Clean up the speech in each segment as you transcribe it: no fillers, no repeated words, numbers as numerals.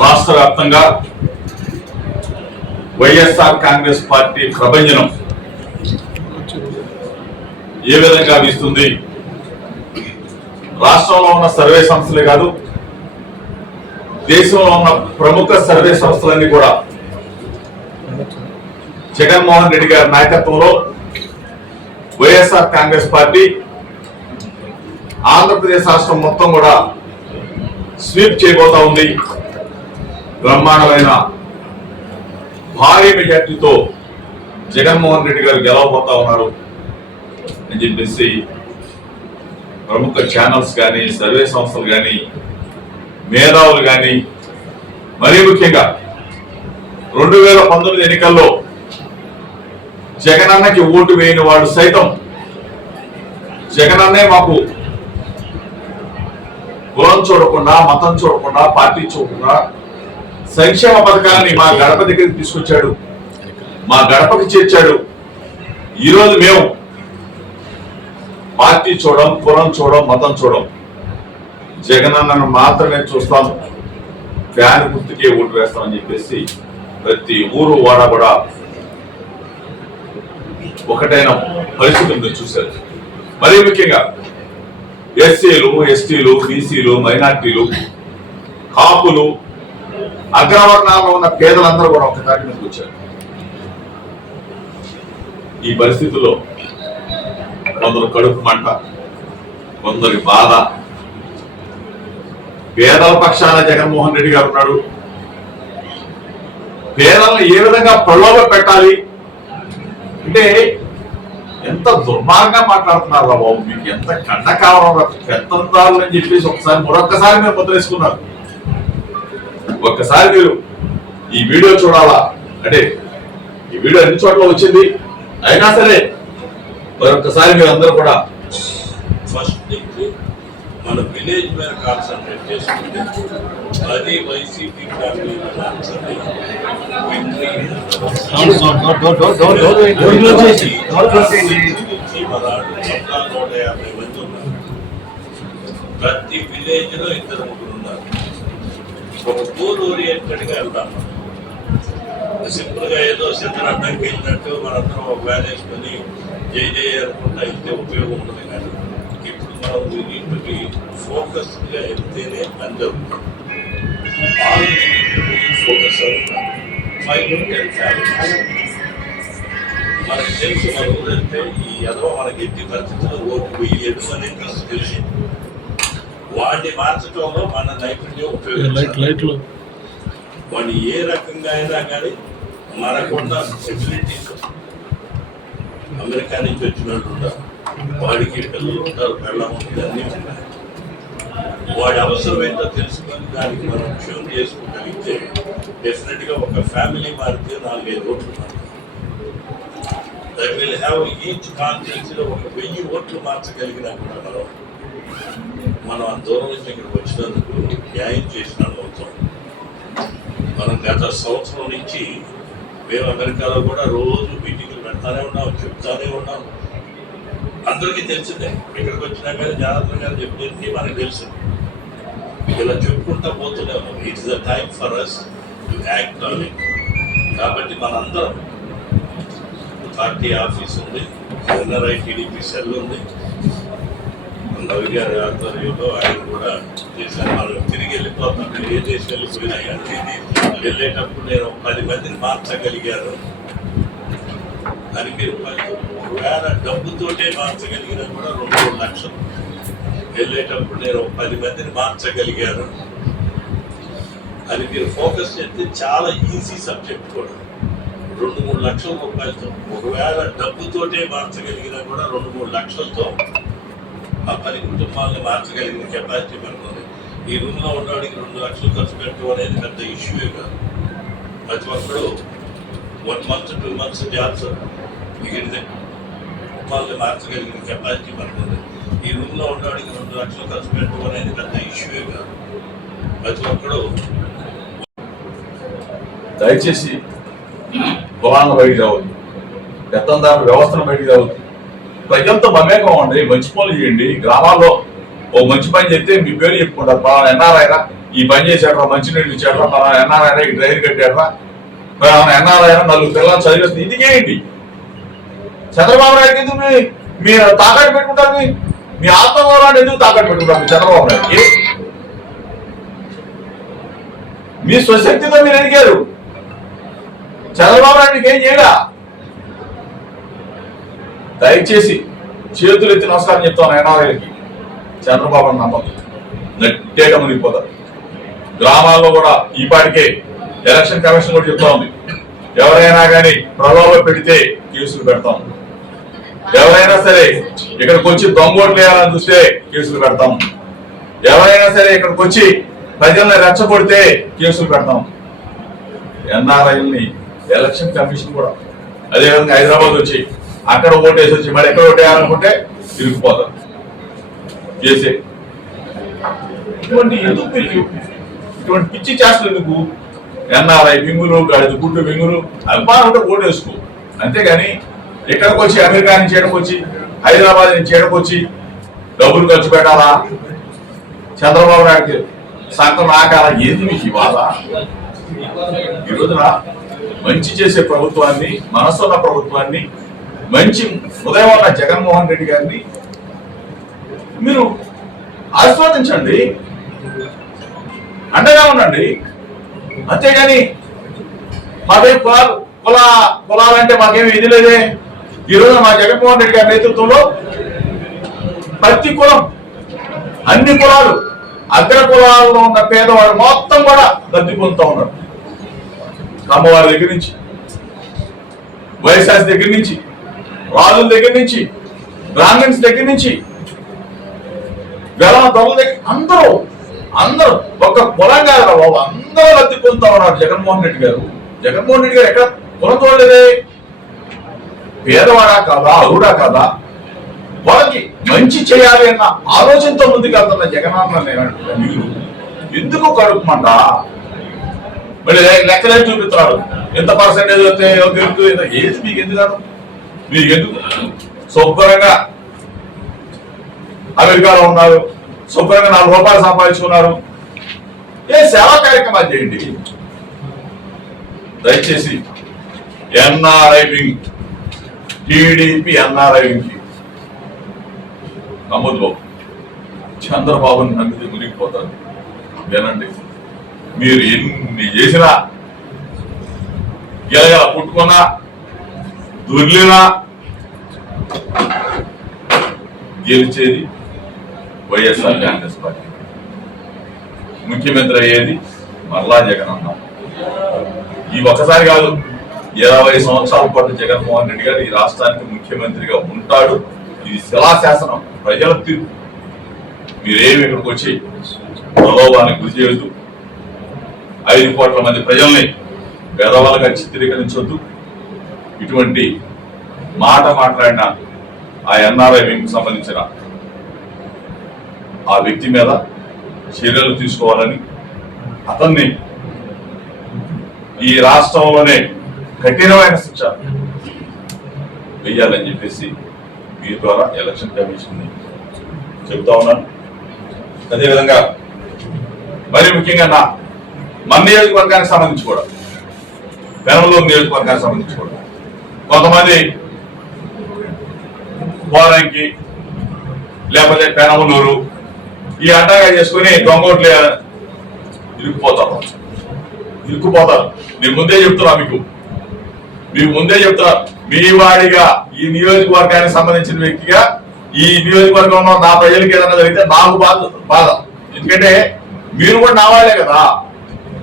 రాష్ట్ర వ్యాప్తంగా వైఎస్ఆర్ కాంగ్రెస్ పార్టీ ప్రభంజనం ఏ విధంగా వీస్తుంది? రాష్ట్రంలో ఉన్న సర్వే సంస్థలే కాదు, దేశంలో ఉన్న ప్రముఖ సర్వే సంస్థలన్నీ కూడా జగన్మోహన్ రెడ్డి గారి నాయకత్వంలో వైఎస్ఆర్ కాంగ్రెస్ పార్టీ ఆంధ్రప్రదేశ్ రాష్ట్రం మొత్తం కూడా స్వీప్ చేయబోతా ఉంది. బ్రహ్మాండమైన భారీ మెజార్టీతో జగన్మోహన్ రెడ్డి గారు గెలవబోతా ఉన్నారు అని చెప్పేసి ప్రముఖ ఛానల్స్ కానీ, సర్వే సంస్థలు కానీ, మేధావులు కానీ, మరీ ముఖ్యంగా 2019 ఎన్నికల్లో జగనన్నకి ఓటు వేయని వాడు సైతం జగనన్నే మాకు కులం చూడకుండా, మతం చూడకుండా, పార్టీ చూడకుండా సంక్షేమ పథకాలని మా గడప దగ్గరికి తీసుకొచ్చాడు, మా గడపకి చేర్చాడు. ఈరోజు మేము పార్టీ చూడం, కులం చూడం, మతం చూడం, జగనన్నను మాత్రమే చూస్తాం, ఫ్యాన్ గుర్తుకే ఓటు వేస్తామని చెప్పేసి ప్రతి ఊరు వాడ కూడా ఒకటైన పరిస్థితి మీరు చూశారు. మరీ ముఖ్యంగా ఎస్సీలు, ఎస్టీలు, బీసీలు, మైనార్టీలు, కాపులు, అగ్రవర్ణాల్లో ఉన్న పేదలందరూ కూడా ఒక తాటి మీదకి వచ్చారు. ఈ పరిస్థితుల్లో కొందరు కడుపు మంట, కొందరి బాధ. పేదల పక్షాన జగన్మోహన్ రెడ్డి గారు ఉన్నాడు. పేదలను ఏ విధంగా ప్రలోభ పెట్టాలి అంటే ఎంత దుర్మార్గంగా మాట్లాడుతున్నారు బాబు, మీకు ఎంత కండకావరం, పెత్తందారులు అని చెప్పేసి మరొక్కసారి మీరు ముద్రేసుకున్నారు. ఒక్కసారి మీరు ఈ వీడియో చూడాలా అంటే ఈ వీడియో అన్ని చోట్ల వచ్చింది, అయినా సరే మరొక్కసారి మీరు అందరూ కూడా ఫస్ట్ మన విలేజ్ మీద కాన్సన్ట్రేట్ చేసుకుంటే అది వైసీపీ ఫ్యామిలీ ప్రతి విలేజ్ లో 2-3 ఉన్నారు. ఒక గోల్ ఓరియంటెడ్ గా వెళ్తాం. సింపుల్ గా ఏదో సిద్ధరాడ్డానికి వెళ్ళినట్టు మనందరం ఒక వ్యాన్ వేసుకొని జై జై అనుకుంటా ఇస్తే ఉపయోగం ఉండదు. కానీ ఇప్పుడు మనం వీటికి ఫోకస్ గా వెళ్తేనే అందరూ ఫోకస్ అవుతాం. 5 to 10 ఫ్యామిలీస్ మనకు తెలుసు. మన ఊరంటే ఈ ఎదవ మనకి ఎట్టి పరిస్థితుల్లో ఓటు వేయలేదు అనేది తెలుసు. వాడిని మార్చడంలో మన నైపుణ్యం ఉపయోగించాలి. వాడిని ఏ రకంగా అయినా కానీ మనకున్న ఫెసిలిటీస్, అమెరికా నుంచి వచ్చిన వాళ్ళు ఉంటారు, వాడికి పిల్లలు ఉంటారు, పెళ్ళం ఉంటుంది, అన్నీ ఉంటాయి. వాడి అవసరం ఏంటో తెలుసుకొని దానికి మనం ట్యూన్ చేసుకోగలిగితే డెఫినెట్ గా ఒక ఫ్యామిలీ మారితే 4-5 ఓట్లు దట్ విల్ హ్యావ్ ఈచ్ కాన్స్టిట్యున్సీలో ఒక 1000 ఓట్లు మార్చగలిగినా కూడా మనం అంత దూరం నుంచి ఇక్కడికి వచ్చినందుకు న్యాయం చేసిన అవుతాం. మనం గత సంవత్సరం నుంచి మేము అమెరికాలో కూడా రోజు మీటింగ్లు పెడతానే ఉన్నాం, చెప్తానే ఉన్నాం. అందరికీ తెలిసిందే. ఇక్కడికి వచ్చినా కానీ జాగ్రత్త గారు చెప్పింది మనకు తెలుసు. ఇలా చెప్పుకుంటా పోతూనే ఉన్నాం. It's the time for us to act on it. కాబట్టి మనందరం పార్టీ ఆఫీస్ ఉంది, ఎన్ఆర్ఐ టీడీపీ సెల్ ఉంది, రవి గారి ఆధ్వర్యంలో ఆయన కూడా చేశారు. మనం తిరిగి వెళ్ళిపోతాం. ఏ దేశం వెళ్ళిపోయినా కానీ వెళ్ళేటప్పుడు నేను 10 మందిని మార్చగలిగాను అని మీరు ఒకవేళ డబ్బుతోటే మార్చగలిగినా కూడా 2-3 లక్షలు. వెళ్ళేటప్పుడు నేను 10 మందిని మార్చగలిగాను అని మీరు ఫోకస్ చేస్తే చాలా ఈజీ సబ్జెక్ట్ కూడా. 2-3 లక్షల రూపాయలతో ఒకవేళ డబ్బుతోటే మార్చగలిగినా కూడా 2-3 లక్షలతో ఆ 10 కుటుంబాలను మార్చగలిగిన కెపాసిటీ మనకు ఉంది. ఈ రూమ్లో ఉన్నవాడికి 2 లక్షలు ఖర్చు పెట్టడం అనేది పెద్ద ఇష్యూయే కాదు. ప్రతి ఒక్కరు 1 month 2 months జాబ్స్ మిగిలితే కుటుంబాలను మార్చగలిగిన కెపాసిటీ మనకు ఉంది. ఈ రూమ్లో ఉన్నవాడికి 2 లక్షలు ఖర్చు పెట్టడం అనేది పెద్ద ఇష్యూయే కాదు. ప్రతి ఒక్కరు దయచేసి కులాలను బయటికి రావద్దు, పెత్తందారు వ్యవస్థను బయటికి రావద్దు. ప్రజలతో మమేకం ఉండి మంచి పనులు చేయండి. గ్రామాల్లో ఓ మంచి పని చేస్తే మీ పేరు చెప్పుకుంటారు, పలానా ఎన్ఆర్ఐరా ఈ పని చేశాడరా, మంచినీళ్ళు ఇచ్చాడరా, పలానా ఎన్ఆర్ఐరా ఈ డ్రైన్ కట్టాడరా, పలానా ఎన్ఆర్ఐరా 4 పిల్లలు చదివేస్తుంది. ఇది చేయండి. చంద్రబాబు నాయుడు ఎందుకు మీరు తాకట్టు పెట్టుకుంటారు? మీ ఆత్మగౌరవాన్ని ఎందుకు తాకట్టు పెట్టుకుంటారు మీ చంద్రబాబు నాయుడుకి? మీ స్వశక్తితో మీరు ఎదిగారు. చంద్రబాబు నాయుడికి ఏం చేయడా? దయచేసి చేతులు ఎత్తి నమస్కారం చెప్తాను ఎన్ఆర్ఐలకి, చంద్రబాబు నమ్మకం నెట్టేట మునిగిపోతారు. గ్రామాల్లో కూడా ఈ పాటికే ఎలక్షన్ కమిషన్ కూడా చెప్తా ఉంది, ఎవరైనా కానీ ప్రలోభ పెడితే కేసులు పెడతాం, ఎవరైనా సరే ఇక్కడికి వచ్చి దొంగోట్లు వేయాలని చూస్తే కేసులు పెడతాం, ఎవరైనా సరే ఇక్కడికి వచ్చి ప్రజల్ని రెచ్చగొడితే కేసులు పెడతాం. ఎన్ఆర్ఐల్ని ఎలక్షన్ కమిషన్ కూడా అదేవిధంగా హైదరాబాద్ వచ్చి అక్కడ ఓటేసి వచ్చి మరి ఎక్కడ ఓటేయాలనుకుంటే తిరిగిపోతారు చేసే. ఇటువంటి పిచ్చి చేష్టలు ఎందుకు? ఎన్ఆర్ఐ వింగులు గాడి గుడ్డు వింగులు అభిమానం ఉంటే ఓటేసుకో, అంతేగాని ఇక్కడికి వచ్చి అమెరికా నుంచి ఏడకొచ్చి హైదరాబాద్ నుంచి ఏడకొచ్చి డబ్బులు ఖర్చు పెట్టాలా? చంద్రబాబు నాయుడికి సంకం నాకాల ఏది మీకు ఇవాళ? ఈ రోజున మంచి చేసే ప్రభుత్వాన్ని, మనసున్న ప్రభుత్వాన్ని, మంచి హృదయం ఉన్న జగన్మోహన్ రెడ్డి గారిని మీరు ఆస్వాదించండి, అండగా ఉండండి, అంతేగాని మాదే కులాలంటే మాకేమి ఇది లేదే. ఈ రోజు మా జగన్మోహన్ రెడ్డి గారి నేతృత్వంలో ప్రతి కులం, అన్ని కులాలు, అగ్ర కులాల్లో ఉన్న పేదవాళ్ళు మొత్తం కూడా లబ్ధి పొందుతూ ఉన్నారు. కమ్మవారి దగ్గర నుంచి, వైఎస్ఆర్ దగ్గర నుంచి, రాజుల దగ్గర నుంచి, బ్రాహ్మణ్స్ దగ్గర నుంచి, వెల దొంగల దగ్గర అందరూ ఒక కులం కాదు బాబు, అందరూ లబ్ధి పొందుతా ఉన్నారు జగన్మోహన్ రెడ్డి గారు. జగన్మోహన్ రెడ్డి గారు ఎక్కడ కులం చూడలేదే. పేదవాడా కాదా, అరుడా కాదా, వాళ్ళకి మంచి చేయాలి అన్న ఆలోచనతో ముందుకు వెళ్తున్న జగనన్న మీరు ఎందుకు కడుపుమంట? మళ్ళీ లెక్కలే చూపిస్తున్నారు, ఎంత పర్సెంటేజ్ వస్తే ఏది మీకు ఎందుకు? మీకు ఎందుకు? శుభ్రంగా అమెరికాలో ఉన్నారు, శుభ్రంగా 4 రూపాయలు సంపాదించుకున్నారు. సేవా కార్యక్రమాలు చేయండి. దయచేసి NRI wing, TDP NRI wing నమ్మదు. చంద్రబాబుని నమ్మితే మునిగిపోతారు. వినండి, మీరు ఎన్ని చేసినా, గెలగల పుట్టుకున్నా, దొర్లినా గెలిచేది వైఎస్ఆర్ కాంగ్రెస్ పార్టీ. ముఖ్యమంత్రి అయ్యేది మరలా జగన్ అన్న. ఈ ఒక్కసారి కాదు, 20 సంవత్సరాల పాటు జగన్మోహన్ రెడ్డి గారు ఈ రాష్ట్రానికి ముఖ్యమంత్రిగా ఉంటాడు. ఇది శిలాశాసనం, ప్రజల తీర్పు. మీరేమి ఇక్కడికి వచ్చి ప్రలోభానికి గురి చేయొద్దు. 5 కోట్ల మంది ప్రజల్ని పేదవాళ్ళగా చిత్రీకరించొద్దు. ఇటువంటి మాట మాట్లాడిన ఆ ఎన్ఆర్ఐ వింగ్ సంబంధించిన ఆ వ్యక్తి మీద చర్యలు తీసుకోవాలని, అతన్ని ఈ రాష్ట్రంలోనే కఠినమైన శిక్ష వెయ్యాలని చెప్పేసి మీ ద్వారా ఎలక్షన్ కమిషన్ చెబుతా ఉన్నాను. అదేవిధంగా మరి ముఖ్యంగా మన నియోజకవర్గానికి సంబంధించి కూడా, పెనమలూరు నియోజకవర్గానికి సంబంధించి కూడా కొంతమంది పోరంకి లేకపోతే పెనమలూరు ఈ అడ్డాగా చేసుకుని దొంగోట్లు ఇరుక్కుపోతారు. నేను ముందే చెప్తున్నా, మీకు ముందే చెప్తున్నా, మీ వాడిగా ఈ నియోజకవర్గానికి సంబంధించిన వ్యక్తిగా ఈ నియోజకవర్గంలో నా ప్రజలకి ఏదైనా జరిగితే నాకు బాధ. ఎందుకంటే మీరు కూడా నా వాళ్ళే కదా.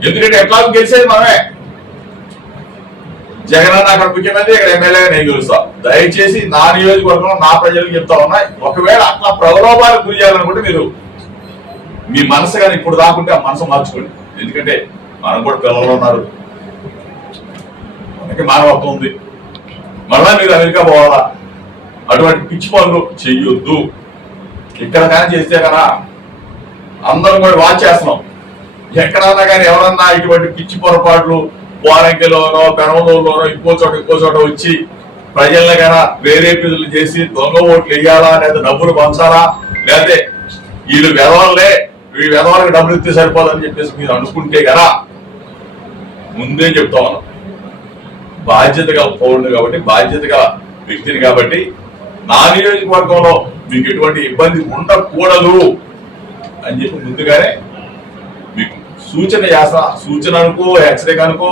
ఎందుకంటే ఎట్లా గెలిచేది మనమే. జగన్ అన్న అక్కడ ముఖ్యమంత్రి, ఇక్కడ ఎమ్మెల్యేగా నేను గెలుస్తా. దయచేసి నా నియోజకవర్గంలో నా ప్రజలకు చెప్తా ఉన్నా, ఒకవేళ అట్లా ప్రలోభాలకు గురి చేయాలనుకుంటే మీరు మీ మనసు కానీ ఇప్పుడు దాకుంటే ఆ మనసు మార్చుకోండి. ఎందుకంటే మనం కూడా పిల్లలు ఉన్నారు, మనకి మానవత్వం ఉంది. మళ్ళా మీరు అమెరికా పోవాలా? అటువంటి పిచ్చి పనులు చెయ్యొద్దు. ఇక్కడ కానీ చేస్తే కదా అందరం కూడా వాచ్ చేస్తున్నాం. ఎక్కడన్నా కానీ ఎవరన్నా ఇటువంటి పిచ్చి పొరపాట్లు పోరంకిలోనో పెనమలూరులోనో ఇంకో చోట వచ్చి ప్రజల్ని కన్నా వేరే పిల్లలు చేసి దొంగ ఓట్లు వేయాలా, లేదా డబ్బులు పంచాలా, లేకపోతే వీళ్ళు వెధవల్లే, వీళ్ళు వెధవాళ్ళకి డబ్బులు ఇస్తే సరిపోదని చెప్పేసి మీరు అనుకుంటే కదా ముందే చెప్తా ఉన్నాం. బాధ్యతగా పౌరుడు కాబట్టి, బాధ్యతగా వ్యక్తిని కాబట్టి నా నియోజకవర్గంలో మీకు ఎటువంటి ఇబ్బంది ఉండకూడదు అని చెప్పి ముందుగానే మీకు సూచన చేస్తా. సూచన అనుకో, హెచ్చరిక అనుకో,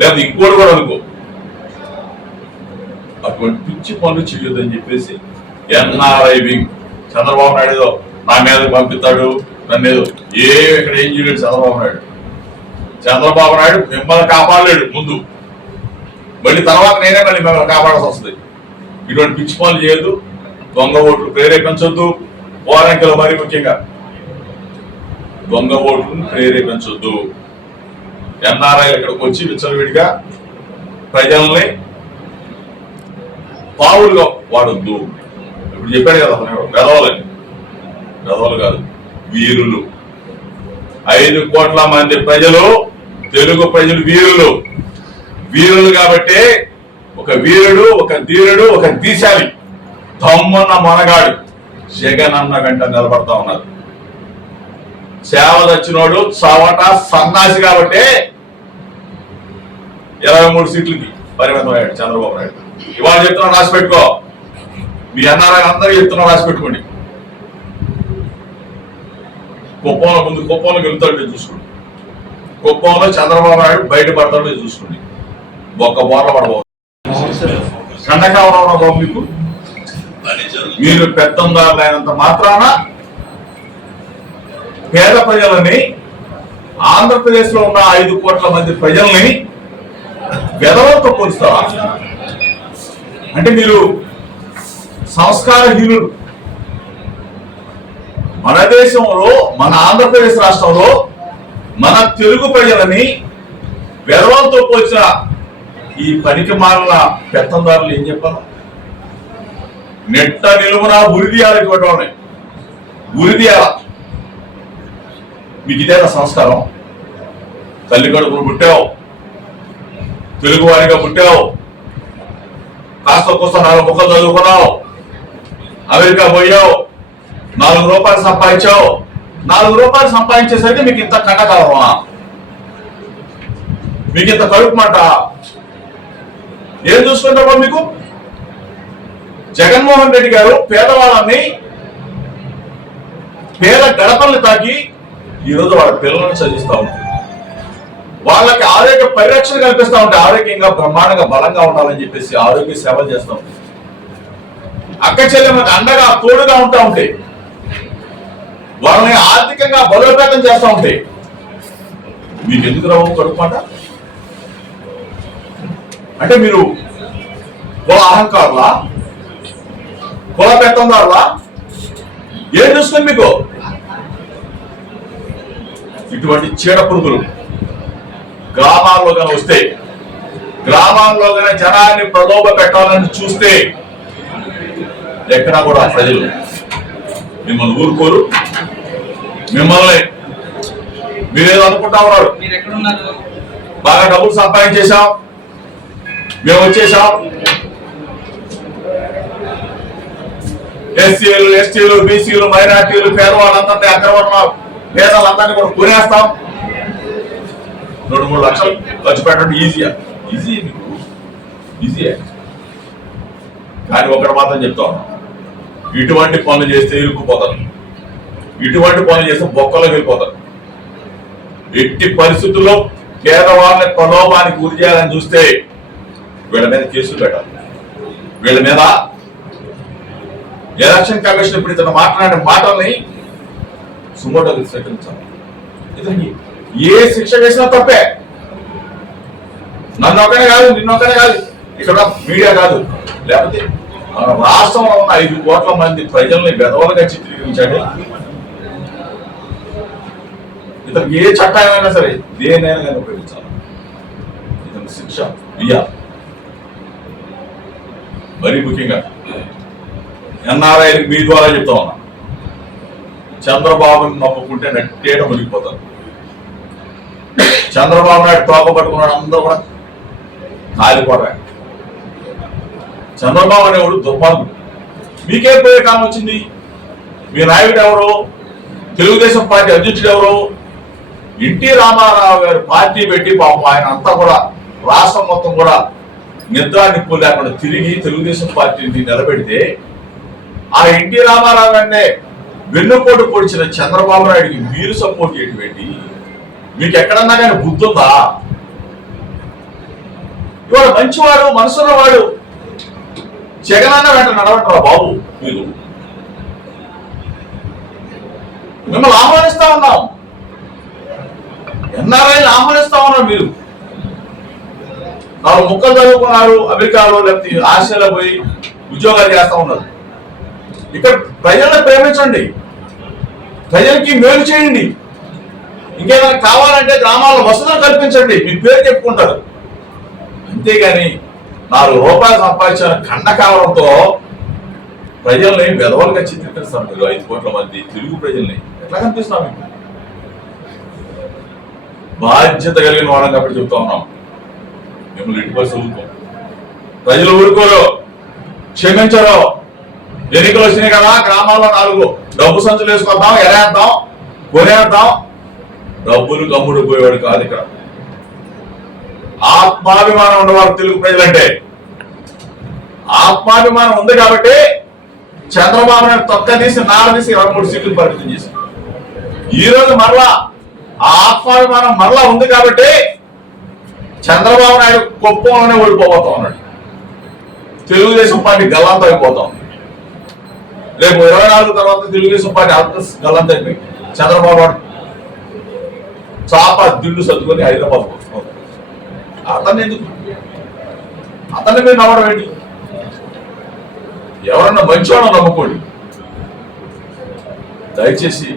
లేదా ఇంకోటి కూడా అనుకో, అటువంటి పిచ్చి పనులు చేయొద్దని చెప్పేసి ఎన్ఆర్ఐ వింగ్ చంద్రబాబు నాయుడు నా మీద పంపిస్తాడు, నన్ను ఇక్కడ ఏం చేయలేడు చంద్రబాబు నాయుడు. చంద్రబాబు నాయుడు మిమ్మల్ని కాపాడలేడు ముందు, మళ్ళీ తర్వాత నేనే మళ్ళీ మిమ్మల్ని కాపాడాల్సి వస్తుంది. ఇటువంటి పిచ్చి పనులు చేయొద్దు, దొంగ ఓట్లు ప్రేరేపించొద్దు, ఓరంకెలు మరీ ముఖ్యంగా దొంగ ఓట్లను ప్రేరేపించొద్దు. ఎన్ఆర్ఐలు ఇక్కడికి వచ్చి విచ్చలవిడిగా ప్రజల్ని పావులుగా వాడొద్దు. ఇప్పుడు చెప్పాడు కదా వెధవలని, వెధవలు కాదు వీరులు. 5 కోట్ల మంది ప్రజలు, తెలుగు ప్రజలు వీరులు. వీరులు కాబట్టి ఒక వీరుడు, ఒక ధీరుడు, ఒక దీశాలి తమ్మున్న మనగాడు జగన్ అన్న వెంట నిలబడతా ఉన్నారు. సేవ తెచ్చినోడు చవట సన్నాసి కాబట్టి 23 సీట్లకి పరిమితం అయ్యాడు చంద్రబాబు నాయుడు. ఇవాళ చెప్తున్నా రాసి పెట్టుకో, మీ ఎన్ఆర్ఐ అందరూ చెప్తున్నా రాసి పెట్టుకోండి. కుప్పంలో ముందు కుప్పంలోకి వెళ్తాడు చూసుకోండి, కుప్పంలో చంద్రబాబు నాయుడు బయటపడతాడు చూసుకోండి. ఒక్క బోర్ల పడబోదు కండకావరం బాబు మీకు. మీరు పెత్తందారులు అయినంత మాత్రాన పేద ప్రజలని, ఆంధ్రప్రదేశ్ లో ఉన్న 5 కోట్ల మంది ప్రజల్ని వెధవలతో పోలుస్తారా? అంటే మీరు సంస్కారహీనులు. మన దేశంలో, మన ఆంధ్రప్రదేశ్ రాష్ట్రంలో మన తెలుగు ప్రజలని వెధవలతో పోల్చిన ఈ పనికి మాలిన పెత్తందారులు ఏం చెప్పాలి? నెట్ట నిలువున ఉరిదియాలు ఇవ్వడం, ఉరిదియాల. మీకు ఇదేనా సంస్కారం? తల్లి కడుపును పుట్టావు, తెలుగువాడిగా పుట్టావు, కాస్త కోస్త 4 ముక్కలు చదువుకున్నావు, అమెరికా పోయావు, 4 రూపాయలు సంపాదించావు. 4 రూపాయలు సంపాదించేసరికి మీకు ఇంత కంటకాలమా? మీకు ఇంత కడుపు మాట? ఏం చూసుకుంటామో మీకు. జగన్మోహన్ రెడ్డి గారు పేదవాళ్ళని, పేద గడపల్ని తాకి ఈరోజు వాళ్ళ పిల్లలను చదివిస్తూ ఉంటారు. వాళ్ళకి ఆరోగ్య పరిరక్షణ కల్పిస్తూ ఉంటే, ఆరోగ్యంగా బ్రహ్మాండంగా బలంగా ఉండాలని చెప్పేసి ఆరోగ్య సేవలు చేస్తూ ఉంటాయి. అక్క చెల్లెమ్మకి అండగా తోడుగా ఉంటా ఉంటే, వాళ్ళని ఆర్థికంగా బలోపేతం చేస్తూ ఉంటే మీకు ఎందుకు రావు కడుపుమాట? అంటే మీరు కుల అహంకారులా, కుల పెత్తందారులా? ఏం చూస్తుంది మీకు? ఇటువంటి చీడ పురుగులు గ్రామాల్లో కానీ వస్తే, గ్రామాల్లో కానీ జనాన్ని ప్రలోభ పెట్టాలని చూస్తే ఎక్కడా కూడా ప్రజలు మిమ్మల్ని ఊరుకోరు. మిమ్మల్ని మీరేదో అనుకుంటా ఉన్నారు, బాగా డబ్బులు సంపాదించేశాం, మేము వచ్చేసాం, ఎస్సీలు, ఎస్టీలు, బీసీలు, మైనార్టీలు, పేదవాళ్ళందరినీ, అగ్రవర్ణ పేదలందరినీ కూడా కొనేస్తాం, 2-3 లక్షలు ఖర్చు పెట్టడం ఈజీయా? ఈజీయే. కానీ ఒకటి మాత్రం చెప్తా ఉన్నాం, ఇటువంటి పనులు చేస్తే ఇరుక్కుపోతారు, ఇటువంటి పనులు చేస్తే బొక్కలోకి వెళ్ళిపోతారు. ఎట్టి పరిస్థితుల్లో పేదవాళ్ళని ప్రలోభానికి గురి చేయాలని చూస్తే వీళ్ళ మీద కేసులు పెట్టాలి. వీళ్ళ మీద ఎలక్షన్ కమిషన్ ఇప్పుడు ఇతను మాట్లాడిన మాటల్ని సుమోటోకి స్వీకరించాలి. ఇతనికి ఏ శిక్ష వేసినా తప్పే. నన్ను ఒకనే కాదు, నిన్నొక్కనే కాదు, ఇక్కడ మీడియా కాదు, లేకపోతే మన రాష్ట్రంలో ఉన్న 5 కోట్ల మంది ప్రజల్ని బెదవలుగా చిత్రీకరించాడు. ఇతనికి ఏ చట్టమైనా సరే దేనైనా కానీ ఉపయోగించాలి. ఇతనికి శిక్ష ఇయ్యాలి. మరీ ముఖ్యంగా ఎన్ఆర్ఐ మీ ద్వారా చెప్తా ఉన్నా, చంద్రబాబుని నమ్ముకుంటే నట్టేట మునిగిపోతారు. చంద్రబాబు నాయుడు తోక పట్టుకున్నాడు, అందరూ కూడా కాలిపోతారు. చంద్రబాబు అనేవాడు దుర్మార్గుడు. మీకేం పోయే కాలం వచ్చింది? మీ నాయకుడు ఎవరు? తెలుగుదేశం పార్టీ అధ్యక్షుడు ఎవరు? ఎన్టీ రామారావు గారు పార్టీ పెట్టి పాపం ఆయన అంతా కూడా రాష్ట్రం మొత్తం కూడా నిద్ర నిప్పు లేకుండా తిరిగి తెలుగుదేశం పార్టీని నిలబెడితే ఆ ఎన్టీ రామారావు గారినే వెన్నుపోటు పొడిచిన చంద్రబాబు నాయుడికి మీరు సపోర్ట్ చేయడం ఏంటి? మీకు ఎక్కడన్నా కానీ బుద్ధి ఉందా? ఇవాళ మంచివాడు మనసున్నవాడు జగనన్న వెంట నడవటరా బాబు. మీరు మిమ్మల్ని ఆహ్వానిస్తా ఉన్నాం, ఎన్ఆర్ఐని ఆహ్వానిస్తా ఉన్నారు. మీరు 4 ముక్కలు చదువుకున్నారు, అమెరికాలో లేకపోతే ఆస్ట్రేలియా పోయి ఉద్యోగాలు చేస్తా ఉన్నారు. ఇక్కడ ప్రజలను ప్రేమించండి, ప్రజలకి మేలు చేయండి. ఇంకేమైనా కావాలంటే గ్రామాల్లో వసతులు కల్పించండి, మీ పేరు చెప్పుకుంటారు. అంతేగాని 4 రూపాయలు సంపాదించిన ఖండకావరంతో ప్రజల్ని వెధవలుగా చిత్రీకరిస్తారు. మీరు 5 కోట్ల మంది తెలుగు ప్రజల్ని ఎట్లా కనిపిస్తున్నాం? మీకు బాధ్యత కలిగిన వాళ్ళం కాబట్టి చెప్తా ఉన్నాం, మిమ్మల్ని ఇటుపడి చదువుతాం. ప్రజలు ఊరుకోరు, క్షమించరు. ఎన్నికలు వచ్చినాయి కదా, గ్రామాల్లో 4 డబ్బు సంచులు వేసుకొద్దాం, ఎరేద్దాం, కొనేద్దాం. డబ్బులు కమ్ముడు పోయేవాడు కాదు. ఇక్కడ ఆత్మాభిమానం ఉన్నవారు తెలుగు ప్రజలంటే. ఆత్మాభిమానం ఉంది కాబట్టి చంద్రబాబు నాయుడు తొక్క తీసి 4 తీసి 23 సీట్లు పరిమితం చేశారు. ఈ రోజు మరలా ఆ ఆత్మాభిమానం మరలా ఉంది కాబట్టి చంద్రబాబు నాయుడు కుప్పంలోనే ఓడిపోతా ఉన్నాడు. తెలుగుదేశం పార్టీ గల్లంత అయిపోతాం. రేపు 24 తర్వాత తెలుగుదేశం పార్టీ గల్లంత అయిపోయి చంద్రబాబు నాయుడు చాప దిల్లు సర్దుకొని హైదరాబాద్ వస్తున్నారు. అతన్ని ఎందుకు, అతన్ని మీరు నమ్మడం ఏంటి? ఎవరన్నా మంచివాడు నమ్ముకోండి. దయచేసి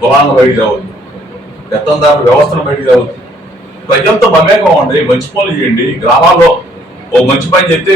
కులాలను బయటికి రావద్దు, పెత్తందారుల వ్యవస్థను బయటికి రావద్దు. ప్రజలతో మమేకం అవ్వండి, మంచి పనులు చేయండి. గ్రామాల్లో ఓ మంచి పని చెప్తే